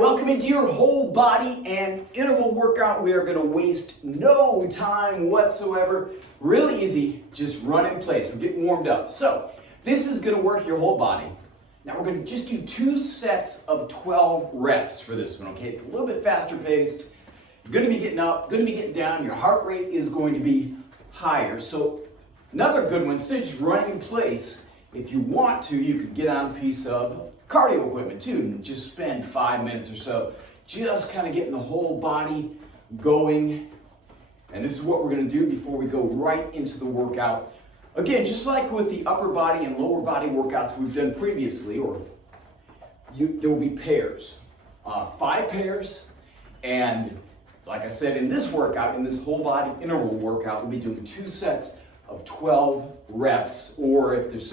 welcome into your whole body and interval workout. We are going to waste no time whatsoever. Really easy, just run in place. We're getting warmed up. So this is going to work your whole body. Now we're going to just do 2 sets of 12 reps for this one, okay? It's a little bit faster paced. You're going to be getting up, going to be getting down. Your heart rate is going to be higher. So another good one, instead of just running in place, if you want to, you could get on a piece of cardio equipment too and just spend 5 minutes or so just kind of getting the whole body going. And this is what we're going to do before we go right into the workout. Again, just like with the upper body and lower body workouts we've done previously, there will be pairs, 5 pairs. And like I said, in this workout, in this whole body interval workout, we'll be doing 2 sets of 12 reps, or if there's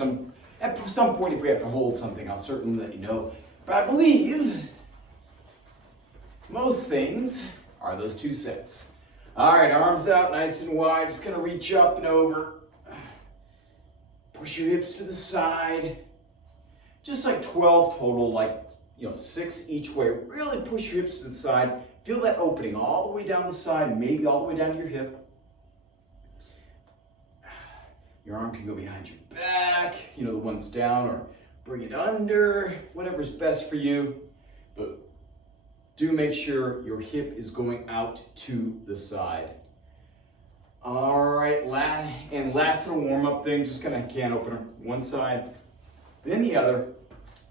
at some point if we have to hold something, I'll certainly let you know. But I believe most things are those 2 sets. All right, arms out nice and wide, just gonna reach up and over. Push your hips to the side. Just like 12 total, like 6 each way. Really push your hips to the side. Feel that opening all the way down the side, maybe all the way down to your hip. Your arm can go behind your back, the ones down, or bring it under, whatever's best for you. But do make sure your hip is going out to the side. All right, and last little warm-up thing, just kind of can opener. One side, then the other.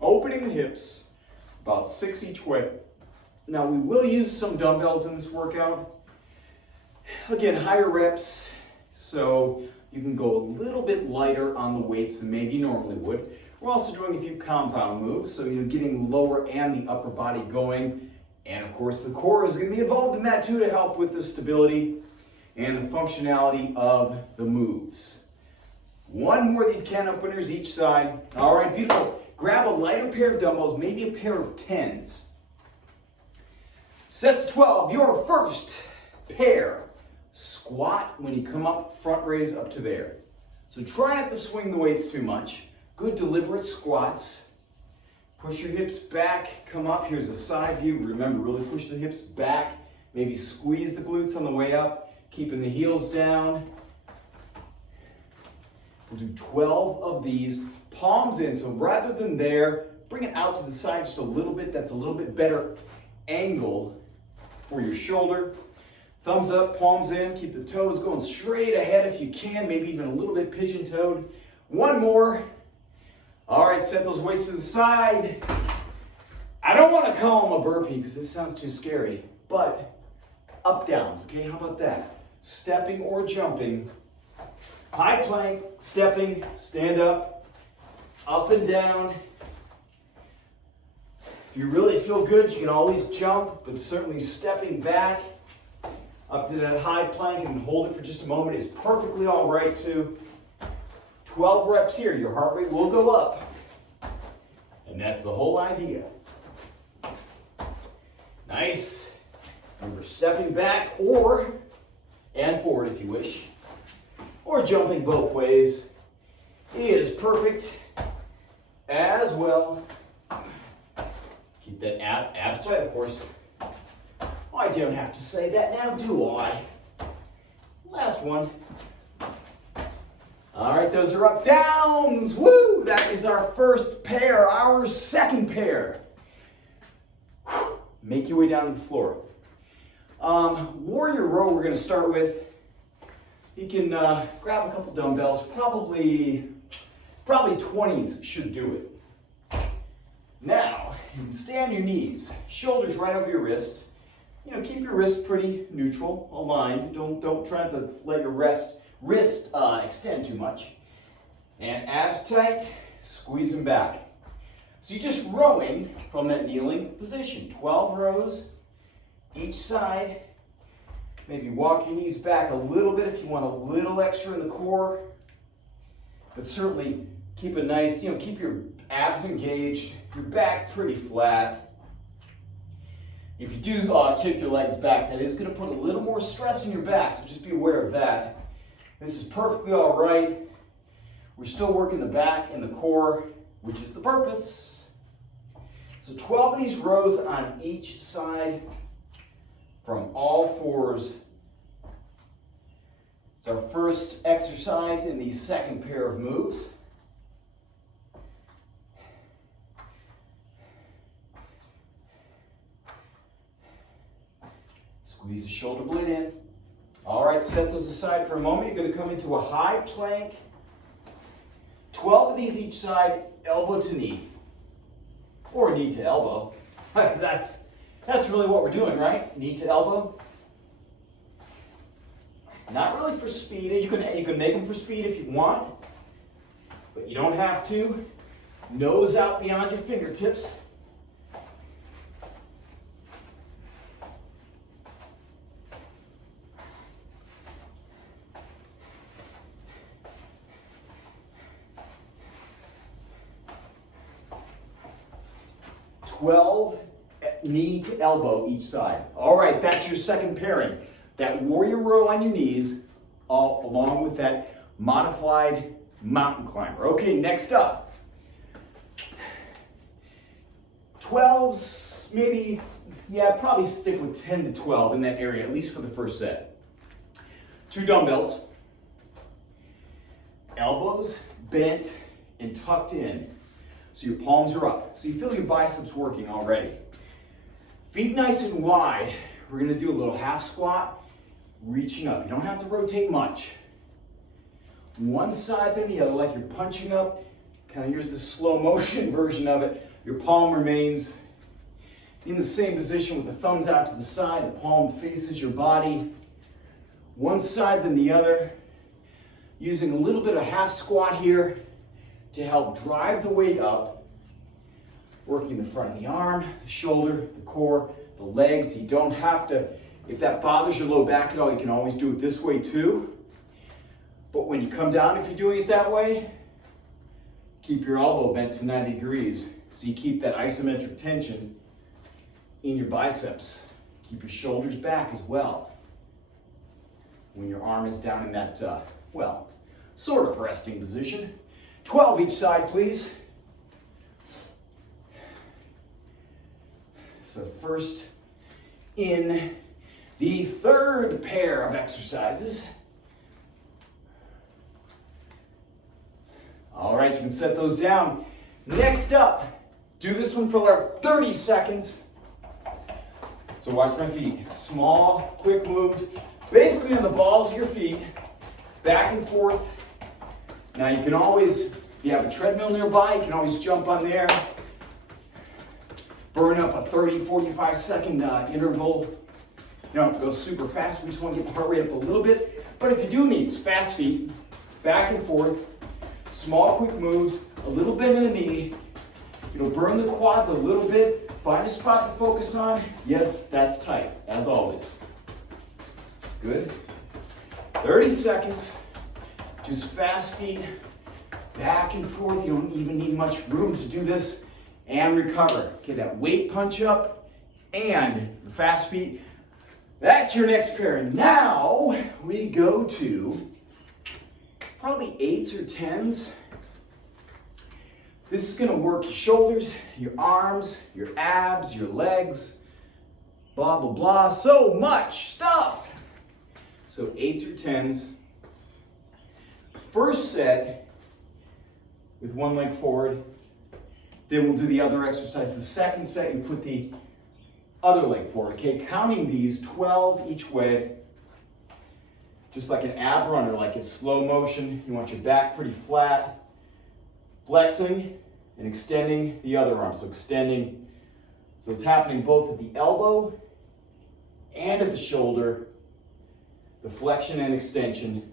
Opening the hips, about 6 each way. Now we will use some dumbbells in this workout. Again, higher reps, so you can go a little bit lighter on the weights than maybe you normally would. We're also doing a few compound moves, so getting lower and the upper body going. And of course the core is going to be involved in that too to help with the stability and the functionality of the moves. 1 more of these can openers each side. All right, beautiful. Grab a lighter pair of dumbbells, maybe a pair of 10s. Sets 12, your first pair. Squat when you come up, front raise up to there. So try not to swing the weights too much. Good deliberate squats. Push your hips back, come up. Here's a side view. Remember, really push the hips back. Maybe squeeze the glutes on the way up, keeping the heels down. We'll do 12 of these. Palms in, so rather than there, bring it out to the side just a little bit. That's a little bit better angle for your shoulder. Thumbs up, palms in, keep the toes going straight ahead if you can, maybe even a little bit pigeon-toed. 1 more. All right, set those weights to the side. I don't want to call them a burpee because this sounds too scary, but up-downs, okay? How about that? Stepping or jumping. High plank, stepping, stand up and down. If you really feel good, you can always jump, but certainly stepping back up to that high plank and hold it for just a moment is perfectly all right too. 12 reps here, your heart rate will go up. And that's the whole idea. Nice. Remember, stepping back and forward if you wish, or jumping both ways is perfect as well. Keep that abs tight, of course. I don't have to say that now, do I? Last one. All right, those are up downs. Woo! That is our first pair, our second pair. Make your way down to the floor. Warrior row we're going to start with. You can grab a couple dumbbells. Probably 20s should do it. Now, you can stay on your knees, shoulders right over your wrist. Keep your wrist pretty neutral, aligned. Don't try to let your wrist extend too much. And abs tight, squeeze them back. So you're just rowing from that kneeling position. 12 rows each side. Maybe walk your knees back a little bit if you want a little extra in the core. But certainly keep a nice, keep your abs engaged, your back pretty flat. If you do kick your legs back, that is going to put a little more stress in your back, so just be aware of that. This is perfectly all right. We're still working the back and the core, which is the purpose. So 12 of these rows on each side from all fours. It's our first exercise in the second pair of moves. Squeeze the shoulder blade in. All right, set those aside for a moment. You're going to come into a high plank. 12 of these each side, elbow to knee. Or knee to elbow. That's really what we're doing, right? Knee to elbow. Not really for speed. You can make them for speed if you want, but you don't have to. Nose out beyond your fingertips. Knee to elbow each side. All right, that's your second pairing. That warrior row on your knees, all along with that modified mountain climber. Okay, next up. 12s, maybe, yeah, probably stick with 10 to 12 in that area, at least for the first set. 2 dumbbells. Elbows bent and tucked in. So your palms are up. So you feel your biceps working already. Feet nice and wide. We're gonna do a little half squat, reaching up. You don't have to rotate much. One side then the other, like you're punching up. Kind of here's the slow motion version of it. Your palm remains in the same position with the thumbs out to the side. The palm faces your body. One side then the other. Using a little bit of half squat here to help drive the weight up. Working the front of the arm, the shoulder, the core, the legs. You don't have to, if that bothers your low back at all, you can always do it this way too. But when you come down, if you're doing it that way, keep your elbow bent to 90 degrees. So you keep that isometric tension in your biceps. Keep your shoulders back as well. When your arm is down in that, well, sort of resting position. 12 each side, please. So first in the third pair of exercises. All right, you can set those down. Next up, do this one for like 30 seconds. So watch my feet. Small, quick moves, basically on the balls of your feet, back and forth. Now you can always, if you have a treadmill nearby, you can always jump on there. Burn up a 30, 45 second interval. You don't have to go super fast. We just want to get the heart rate up a little bit. But if you do these, fast feet, back and forth, small, quick moves, a little bit in the knee. It'll burn the quads a little bit. Find a spot to focus on. Yes, that's tight, as always. Good. 30 seconds. Just fast feet, back and forth. You don't even need much room to do this. And recover. Okay, that weight punch up and the fast feet. That's your next pair. Now we go to probably 8s or 10s. This is going to work your shoulders, your arms, your abs, your legs, blah, blah, blah. So much stuff. So 8s or 10s. First set with one leg forward. Then we'll do the other exercise. The second set, you put the other leg forward. Okay, counting these 12 each way. Just like an ab runner, like it's slow motion. You want your back pretty flat. Flexing and extending the other arm. So extending. So it's happening both at the elbow and at the shoulder. The flexion and extension.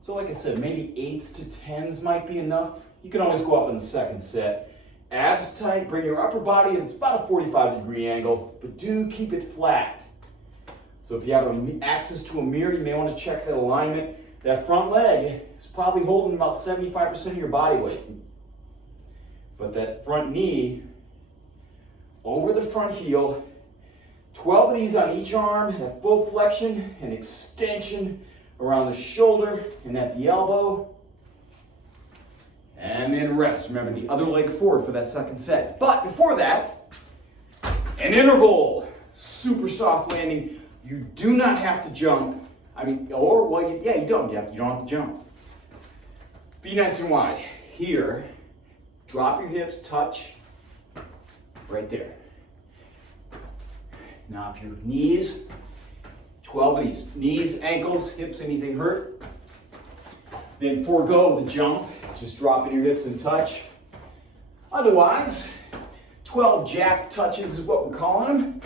So like I said, maybe 8s to 10s might be enough. You can always go up in the second set. Abs tight, bring your upper body, it's about a 45-degree angle, but do keep it flat. So if you have access to a mirror, you may want to check that alignment. That front leg is probably holding about 75% of your body weight. But that front knee, over the front heel, 12 of these on each arm, that full flexion and extension around the shoulder and at the elbow. and then rest. Remember the other leg forward for that second set. But before that, an interval, super soft landing. You do not have to jump. I mean, or, well, yeah, you don't have to jump. Be nice and wide. Here, drop your hips, touch, right there. Now if your knees, 12 of these, knees, ankles, hips, anything hurt, then forego the jump, just dropping your hips and touch. Otherwise, 12 jack touches is what we're calling them.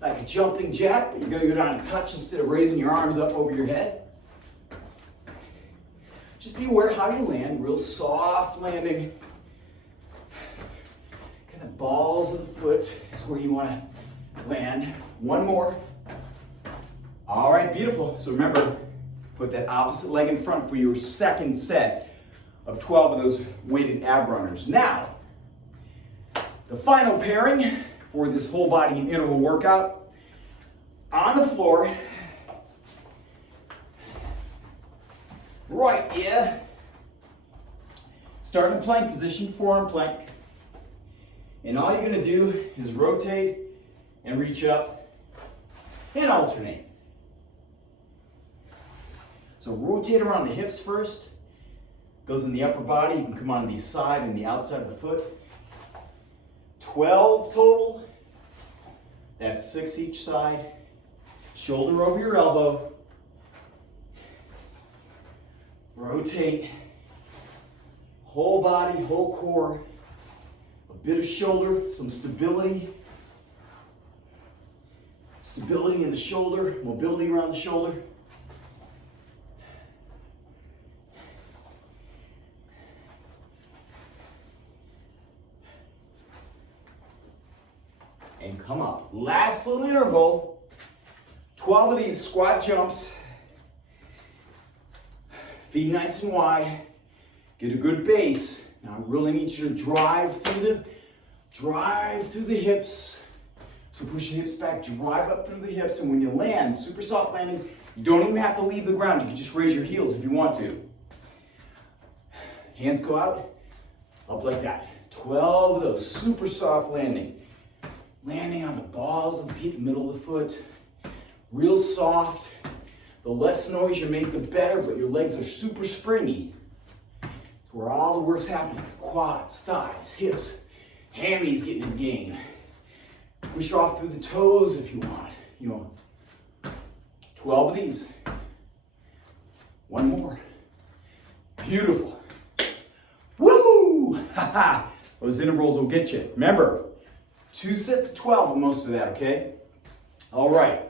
Like a jumping jack, but you're gonna go down and touch instead of raising your arms up over your head. Just be aware how you land, real soft landing. Kind of balls of the foot is where you wanna land. One more. All right, beautiful. So remember, put that opposite leg in front for your second set of 12 of those weighted ab runners. Now, the final pairing for this whole body and interval workout, on the floor, right here, start in plank position, forearm plank, and all you're gonna do is rotate and reach up and alternate. So rotate around the hips first, goes in the upper body, you can come on the side and the outside of the foot. 12 total, that's 6 each side. Shoulder over your elbow. Rotate, whole body, whole core. A bit of shoulder, some stability. Stability in the shoulder, mobility around the shoulder. And come up. Last little interval. 12 of these squat jumps. Feet nice and wide. Get a good base. Now I really need you to drive through the hips. So push your hips back, drive up through the hips, and when you land, super soft landing, you don't even have to leave the ground. You can just raise your heels if you want to. Hands go out, up like that. 12 of those, super soft landing. Landing on the balls of the feet, the middle of the foot. Real soft. The less noise you make, the better, but your legs are super springy. It's where all the work's happening. Quads, thighs, hips, hammies getting in the game. Push off through the toes if you want. 12 of these. One more. Beautiful. Woo! Ha! Those intervals will get you. Remember, 2 sets of 12 of most of that, okay? All right.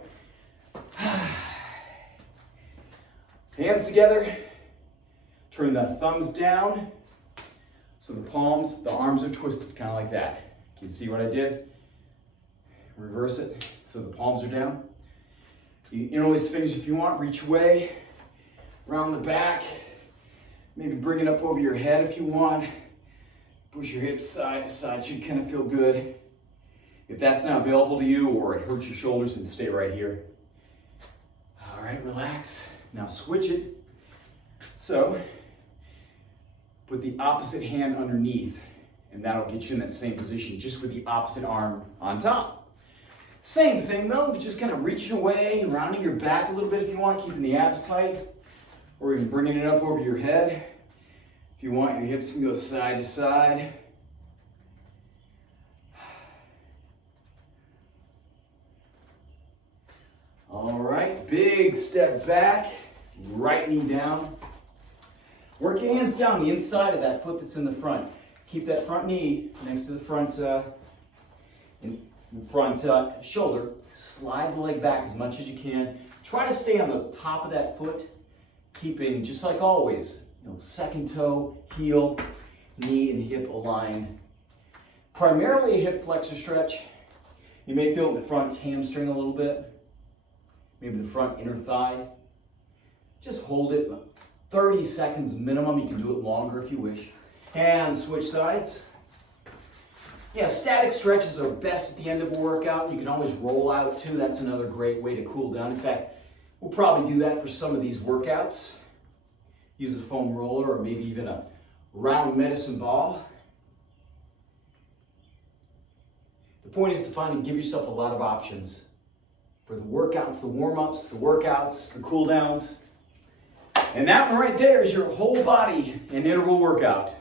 Hands together. Turn the thumbs down. So the arms are twisted, kind of like that. Can you see what I did? Reverse it, so the palms are down. You can interlace the fingers if you want, reach away, around the back, maybe bring it up over your head if you want. Push your hips side to side, should kind of feel good. If that's not available to you or it hurts your shoulders, then stay right here. All right, relax. Now switch it. So, put the opposite hand underneath, and that'll get you in that same position, just with the opposite arm on top. Same thing though, just kind of reaching away, rounding your back a little bit if you want, keeping the abs tight, or even bringing it up over your head. If you want, your hips can go side to side. All right, big step back, right knee down. Work your hands down the inside of that foot that's in the front. Keep that front knee next to the front shoulder. Slide the leg back as much as you can. Try to stay on the top of that foot, keeping, just like always, second toe, heel, knee, and hip aligned. Primarily a hip flexor stretch. You may feel it in the front hamstring a little bit, maybe the front inner thigh. Just hold it 30 seconds minimum. You can do it longer if you wish. And switch sides. Yeah, static stretches are best at the end of a workout. You can always roll out too. That's another great way to cool down. In fact, we'll probably do that for some of these workouts. Use a foam roller or maybe even a round medicine ball. The point is to finally give yourself a lot of options for the workouts, the warm-ups, the workouts, the cool downs. And that one right there is your whole body and interval workout.